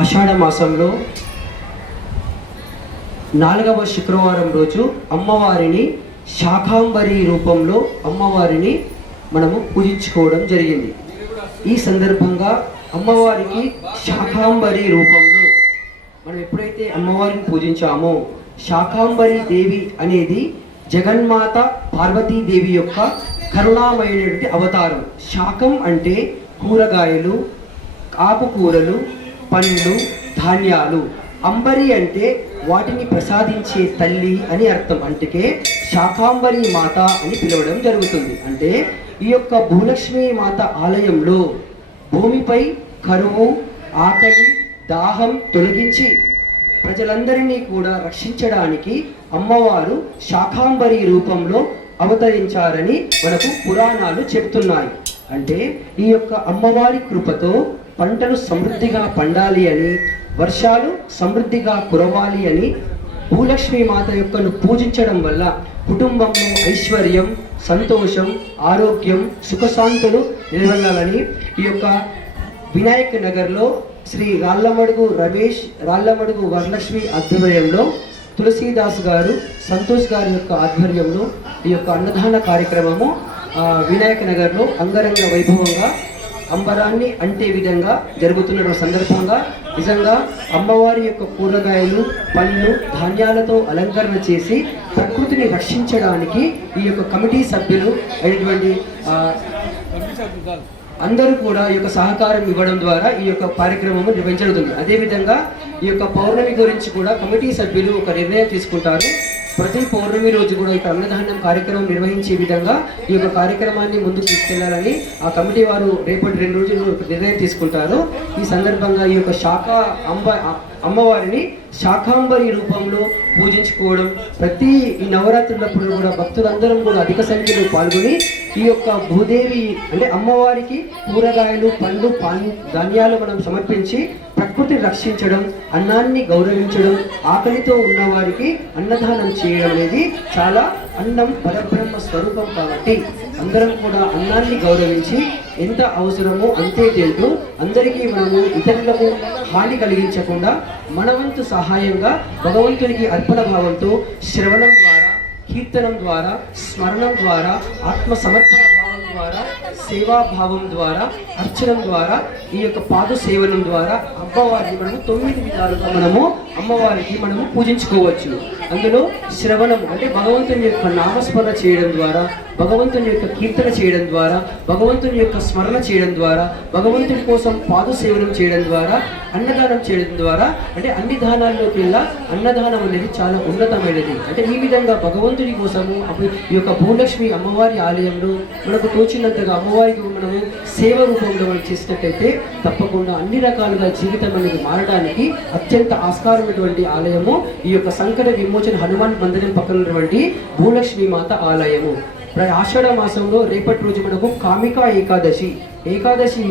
ఆషాఢ మాసంలో 4వ శుక్రవారం రోజు అమ్మవారిని శాకాంబరి రూపంలో అమ్మవారిని మనము పూజించుకోవడం జరిగింది. ఈ సందర్భంగా అమ్మవారికి శాకాంబరి రూపంలో మనం ఎప్పుడైతే అమ్మవారిని పూజించామో, శాకాంబరి దేవి అనేది జగన్మాత పార్వతీదేవి యొక్క కరుణామయమైనటువంటి అవతారం. శాకం అంటే కూరగాయలు, ఆకుకూరలు, పండ్లు, ధాన్యాలు. అంబరి అంటే వాటిని ప్రసాదించే తల్లి అని అర్థం. అంటే శాకాంబరి మాత అని పిలవడం జరుగుతుంది. అంటే ఈ యొక్క భూలక్ష్మి మాత ఆలయంలో భూమిపై కరువు, ఆకలి, దాహం తొలగించి ప్రజలందరినీ కూడా రక్షించడానికి అమ్మవారు శాకాంబరి రూపంలో అవతరించారని మనకు పురాణాలు చెప్తున్నాయి. అంటే ఈ యొక్క అమ్మవారి కృపతో పంటలు సమృద్ధిగా పండాలి అని, వర్షాలు సమృద్ధిగా కురవాలి అని భూలక్ష్మి మాత యొక్కను పూజించడం వల్ల కుటుంబంలో ఐశ్వర్యం, సంతోషం, ఆరోగ్యం, సుఖశాంతులు నిలవాలని ఈ యొక్క వినాయక్ నగర్లో శ్రీ రాళ్ళమడుగు వరలక్ష్మి ఆధ్వర్యంలో తులసీదాస్ గారు, సంతోష్ గారి యొక్క ఆధ్వర్యంలో ఈ యొక్క అన్నదాన కార్యక్రమము వినాయక్ నగర్లో అంగరంగ వైభవంగా అంబరాన్ని అంటే విధంగా జరుగుతున్న సందర్భంగా నిజంగా అమ్మవారి యొక్క కూరగాయలు, పళ్ళు, ధాన్యాలతో అలంకరణ చేసి ప్రకృతిని రక్షించడానికి ఈ యొక్క కమిటీ సభ్యులు అయినటువంటి అందరూ కూడా ఈ యొక్క సహకారం ఇవ్వడం ద్వారా ఈ యొక్క కార్యక్రమం నిర్వహించబడుతుంది. అదేవిధంగా ఈ యొక్క పౌర్ణమి గురించి కూడా కమిటీ సభ్యులు ఒక నిర్ణయం తీసుకుంటారు. ప్రతి పౌర్ణమి రోజు కూడా ఇక్కడ అన్నదానం కార్యక్రమం నిర్వహించే విధంగా ఈ యొక్క కార్యక్రమాన్ని ముందుకు తీసుకెళ్లాలని ఆ కమిటీ వారు రేపటి 2 రోజులు నిర్ణయం తీసుకుంటారు. ఈ సందర్భంగా ఈ యొక్క అమ్మవారిని శాకాంబరి రూపంలో పూజించుకోవడం, ప్రతి ఈ నవరాత్రులప్పుడు కూడా భక్తులందరం కూడా అధిక సంఖ్యలో పాల్గొని ఈ యొక్క భూదేవి అంటే అమ్మవారికి కూరగాయలు, పండ్లు, ధాన్యాలు మనం సమర్పించి ప్రకృతిని రక్షించడం, అన్నాన్ని గౌరవించడం, ఆకలితో ఉన్నవారికి అన్నదానం చేయడం అనేది చాలా అన్నం పరబ్రహ్మ స్వరూపం కాబట్టి అందరం కూడా అన్నాన్ని గౌరవించి ఎంత అవసరమో అంతే తింటూ అందరికీ మనము ఇతరులకు హాని కలిగించకుండా మన వంతు సహాయంగా భగవంతునికి అర్పణ భావంతో శ్రవణం ద్వారా, కీర్తనం ద్వారా, స్మరణం ద్వారా, ఆత్మ సమర్పణ భావం ద్వారా, సేవాభావం ద్వారా, అర్చనం ద్వారా, ఈ యొక్క పాద సేవనం ద్వారా అమ్మవారిని మనము 9 విధాలుగా అమ్మవారికి పూజించుకోవచ్చు. అందులో శ్రవణం అంటే భగవంతుని యొక్క నామస్మరణ చేయడం ద్వారా, భగవంతుని యొక్క కీర్తన చేయడం ద్వారా, భగవంతుని యొక్క స్మరణ చేయడం ద్వారా, భగవంతుని కోసం పాద సేవనం చేయడం ద్వారా, అన్నదానం చేయడం ద్వారా, అంటే అన్ని దానాల్లోకి వెళ్ళా అన్నదానం అనేది చాలా ఉన్నతమైనది. అంటే ఈ విధంగా భగవంతుని కోసము ఈ యొక్క భూలక్ష్మి అమ్మవారి ఆలయంలో మనకు తోచినంతగా అమ్మవారికి మనము సేవ రూపంలో మనం చేసినట్టయితే తప్పకుండా అన్ని రకాలుగా జీవితం అనేది మారడానికి అత్యంత ఆస్కారమైనటువంటి ఆలయము ఈ యొక్క సంకట విమోచన హనుమాన్ మందిరం పక్కన ఉన్నటువంటి భూలక్ష్మి మాత ఆలయము. ఆషాఢ మాసంలో రేపటి రోజు మనకు కామికా ఏకాదశి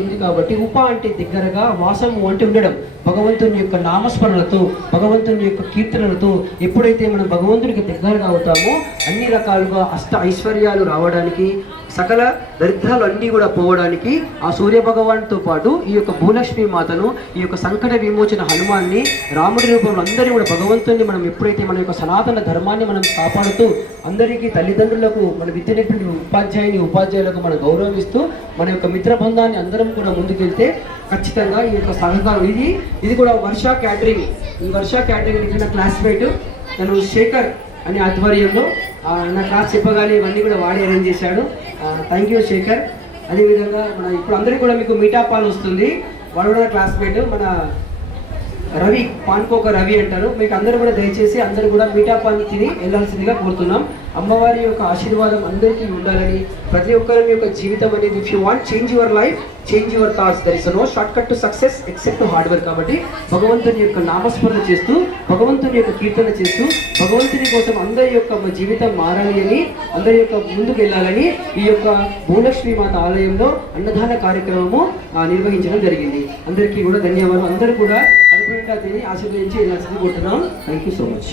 ఉంది కాబట్టి ఉప అంటే దగ్గరగా, వాసము అంటే ఉండడం. భగవంతుని యొక్క నామస్మరణతో, భగవంతుని యొక్క కీర్తనలతో ఎప్పుడైతే మనం భగవంతునికి దగ్గరగా అవుతామో అన్ని రకాలుగా అష్ట ఐశ్వర్యాలు రావడానికి, సకల దరిద్రాలు అన్నీ కూడా పోవడానికి ఆ సూర్య భగవాన్తో పాటు ఈ యొక్క భూలక్ష్మి మాతను, ఈ యొక్క సంకట విమోచన హనుమాన్ని, రాముడి రూపంలో అందరినీ కూడా భగవంతుని మనం ఎప్పుడైతే మన యొక్క సనాతన ధర్మాన్ని మనం కాపాడుతూ అందరికీ తల్లిదండ్రులకు, మన విద్యనేటువంటి ఉపాధ్యాయులకు మనం గౌరవిస్తూ మన యొక్క మిత్రబంధాన్ని అందరం కూడా ముందుకెళ్తే ఖచ్చితంగా ఈ యొక్క సహకారం ఇది కూడా వర్ష క్యాటరింగ్. ఈ వర్ష క్యాటరింగ్ నా క్లాస్మేట్ తను శేఖర్ అనే ఆధ్వర్యంలో నా క్లాస్ చెప్పగానే ఇవన్నీ కూడా వాడి అరేంజ్ చేశాడు. Thank you Shekhar. అదేవిధంగా మన ఇప్పుడు అందరికీ కూడా మీకు మీటా పాన్ వస్తుంది. వాడు కూడా క్లాస్మేట్ మన రవి, పాన్కోక రవి అంటారు. మీకు అందరూ కూడా దయచేసి అందరూ కూడా మీటా పాన్ తిని వెళ్ళాల్సిందిగా కోరుతున్నాం. అమ్మవారి యొక్క ఆశీర్వాదం అందరికీ ఉండాలని, ప్రతి ఒక్కరి యొక్క జీవితం అనేది if you want change your life, change your thoughts, there is no short cut to success except to hard work. కాబట్టి భగవంతుని యొక్క నామస్మరణ చేస్తూ, భగవంతుని యొక్క కీర్తన చేస్తూ, భగవంతుని కోసం అందరి యొక్క జీవితం మారాలి అని, అందరి యొక్క ముందుకు వెళ్ళాలని ఈ యొక్క భూలక్ష్మి మాత ఆలయంలో అన్నదాన కార్యక్రమము నిర్వహించడం జరిగింది. అందరికీ కూడా ధన్యవాదాలు. అందరూ కూడా అనుకునేలా తిని ఆశీర్వదించి ఇలా కోరుతున్నాం. Thank you so much.